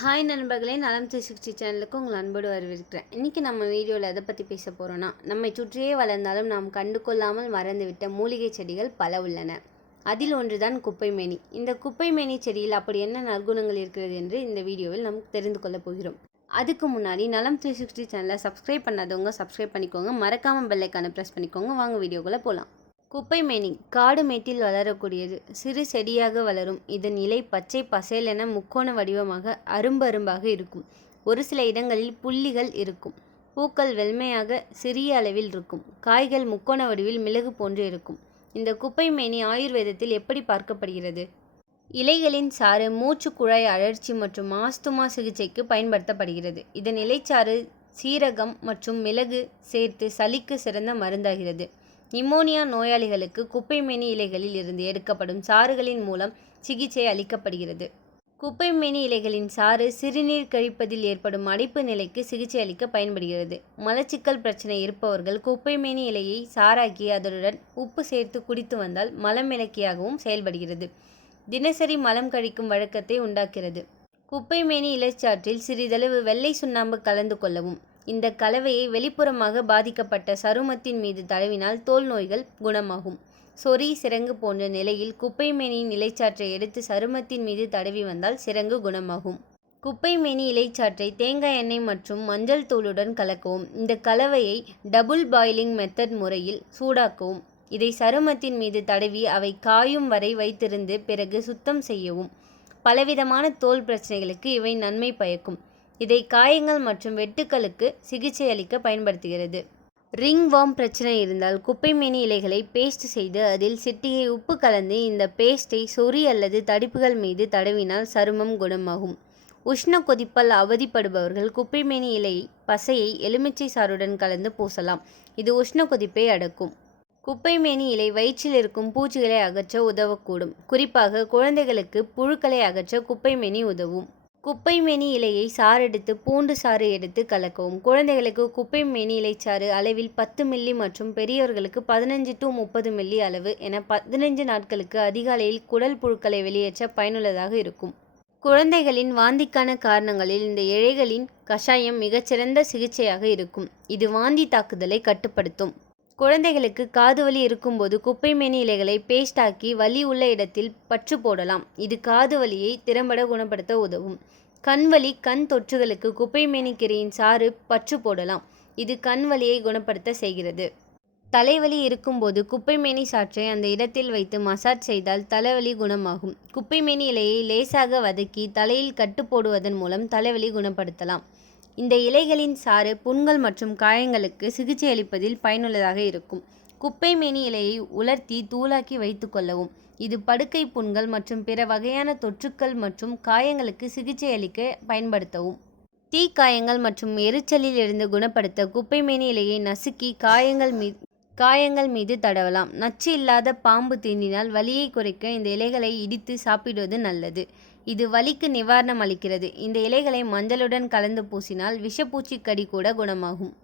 Hi நண்பர்களே நலம் three sixty சேனலுக்கு உங்கள் அன்போடு வரவேற்கிறேன். இன்றைக்கி நம்ம வீடியோவில் எதை பற்றி பேச போகிறோன்னா நம்மை சுற்றியே வளர்ந்தாலும் நாம் கண்டு கொள்ளாமல் மறந்துவிட்ட மூலிகை செடிகள் பல உள்ளன. அதில் ஒன்றுதான் குப்பைமேனி இந்த குப்பைமேனி செடியில் அப்படி என்ன நற்குணங்கள் இருக்கிறது என்று இந்த வீடியோவில் நாம் தெரிந்து கொள்ளப் போகிறோம். அதுக்கு முன்னாடி நலம் த்ரீ சிக்ஸ்டி சேனலை சப்ஸ்கிரைப் பண்ணாதவங்க சப்ஸ்கிரைப் பண்ணிக்கோங்க. மறக்காமல் பெல்லைக்கான ப்ரெஸ் பண்ணிக்கோங்க. வாங்க வீடியோக்குள்ளே போகலாம். குப்பைமேனி காடு மேட்டில் வளரக்கூடியது. சிறு செடியாக வளரும். இதன் இலை பச்சை பசேலென முக்கோண வடிவமாக அரும்பு அரும்பாக இருக்கும். ஒரு சில இடங்களில் புள்ளிகள் இருக்கும். பூக்கள் வெள்மையாக சிறிய அளவில் இருக்கும். காய்கள் முக்கோண வடிவில் மிளகு போன்று இருக்கும். இந்த குப்பைமேனி ஆயுர்வேதத்தில் எப்படி பார்க்கப்படுகிறது? இலைகளின் சாறு மூச்சு குழாய் அழற்சி மற்றும் ஆஸ்துமா சிகிச்சைக்கு பயன்படுத்தப்படுகிறது. இதன் இலைச்சாறு சீரகம் மற்றும் மிளகு சேர்த்து சளிக்கு சிறந்த மருந்தாகிறது. நிமோனியா நோயாளிகளுக்கு குப்பைமேனி இலைகளில் இருந்து எடுக்கப்படும் சாறுகளின் மூலம் சிகிச்சை அளிக்கப்படுகிறது. குப்பைமேனி இலைகளின் சாறு சிறுநீர் கழிப்பதில் ஏற்படும் அடைப்பு நிலைக்கு சிகிச்சை அளிக்க பயன்படுகிறது. மலச்சிக்கல் பிரச்சனை இருப்பவர்கள் குப்பைமேனி இலையை சாராக்கி அதனுடன் உப்பு சேர்த்து குடித்து வந்தால் மலமிளக்கியாகவும் செயல்படுகிறது. தினசரி மலம் கழிக்கும் வழக்கத்தை உண்டாக்கிறது. குப்பைமேனி இலைச்சாற்றில் சிறிதளவு வெள்ளை சுண்ணாம்பு கலந்து கொள்ளவும் இந்த கலவையை வெளிப்புறமாக பாதிக்கப்பட்ட சருமத்தின் மீது தடவினால் தோல் நோய்கள் குணமாகும். சொறி சிரங்கு போன்ற நிலையில் குப்பைமேனியின் இலைச்சாற்றை எடுத்து சருமத்தின் மீது தடவி வந்தால் சிரங்கு குணமாகும். குப்பைமேனி இலைச்சாற்றை தேங்காய் எண்ணெய் மற்றும் மஞ்சள் தூளுடன் கலக்கவும். இந்த கலவையை டபுள் பாயிலிங் மெத்தட் முறையில் சூடாக்கவும். இதை சருமத்தின் மீது தடவி அவை காயும் வரை வைத்திருந்து பிறகு சுத்தம் செய்யவும். பலவிதமான தோல் பிரச்சனைகளுக்கு இவை நன்மை பயக்கும். இதை காயங்கள் மற்றும் வெட்டுக்களுக்கு சிகிச்சை அளிக்க பயன்படுத்துகிறது. ரிங் வார்ம் பிரச்சனை இருந்தால் குப்பைமேனி இலைகளை பேஸ்ட் செய்து அதில் சிட்டிகை உப்பு கலந்து இந்த பேஸ்ட்டை சொறி அல்லது தடிப்புகள் மீது தடவினால் சருமம் குணமாகும். உஷ்ண கொதிப்பால் அவதிப்படுபவர்கள் குப்பைமேனி இலை பசையை எலுமிச்சை சாறுடன் கலந்து பூசலாம். இது உஷ்ண கொதிப்பை அடக்கும். குப்பைமேனி இலை வயிற்றில் இருக்கும் பூச்சிகளை அகற்ற உதவக்கூடும். குறிப்பாக குழந்தைகளுக்கு புழுக்களை அகற்ற குப்பைமேனி உதவும். குப்பைமேனி இலையை சாறெடுத்து பூண்டு சாறு எடுத்து கலக்கவும். குழந்தைகளுக்கு குப்பைமேனி இலைச்சாறு அளவில் பத்து மில்லி மற்றும் பெரியவர்களுக்கு பதினஞ்சு டு முப்பது மில்லி அளவு என பதினைஞ்சு நாட்களுக்கு அதிகாலையில் குடல் புழுக்களை வெளியேற்ற பயனுள்ளதாக இருக்கும். குழந்தைகளின் வாந்திக்கான காரணங்களில் இந்த இழைகளின் கஷாயம் மிகச்சிறந்த சிகிச்சையாக இருக்கும். இது வாந்தி தாக்குதலை கட்டுப்படுத்தும். குழந்தைகளுக்கு காது வலி இருக்கும்போது குப்பைமேனி இலைகளை பேஸ்டாக்கி வலி உள்ள இடத்தில் பற்று போடலாம். இது காது வலியை திறம்பட குணப்படுத்த உதவும். கண் வலி கண் தொற்றுகளுக்கு குப்பைமேனி கீரையின் சாறு பற்று போடலாம். இது கண் வலியை குணப்படுத்த செய்கிறது. தலைவலி இருக்கும்போது குப்பைமேனி சாற்றை அந்த இடத்தில் வைத்து மசாஜ் செய்தால் தலைவலி குணமாகும். குப்பைமேனி இலையை லேசாக வதக்கி தலையில் கட்டு போடுவதன் மூலம் தலைவலி குணப்படுத்தலாம். இந்த இலைகளின் சாறு புண்கள் மற்றும் காயங்களுக்கு சிகிச்சை அளிப்பதில் பயனுள்ளதாக இருக்கும். குப்பைமேனி இலையை உலர்த்தி தூளாக்கி வைத்துக்கொள்ளவும் இது படுக்கை புண்கள் மற்றும் பிற வகையான தொற்றுக்கள் மற்றும் காயங்களுக்கு சிகிச்சை அளிக்க பயன்படுத்தவும். தீக்காயங்கள் மற்றும் எரிச்சலில் இருந்து குணப்படுத்த குப்பைமேனி இலையை நசுக்கி காயங்கள் மீது காயங்கள் மீது தடவலாம். நச்சு இல்லாத பாம்பு தீண்டினால் வலியை குறைக்க இந்த இலைகளை இடித்து சாப்பிடுவது நல்லது. இது வலிக்கு நிவாரணம் அளிக்கிறது. இந்த இலைகளை மஞ்சளுடன் கலந்து பூசினால் விஷப்பூச்சி கடி கூட குணமாகும்.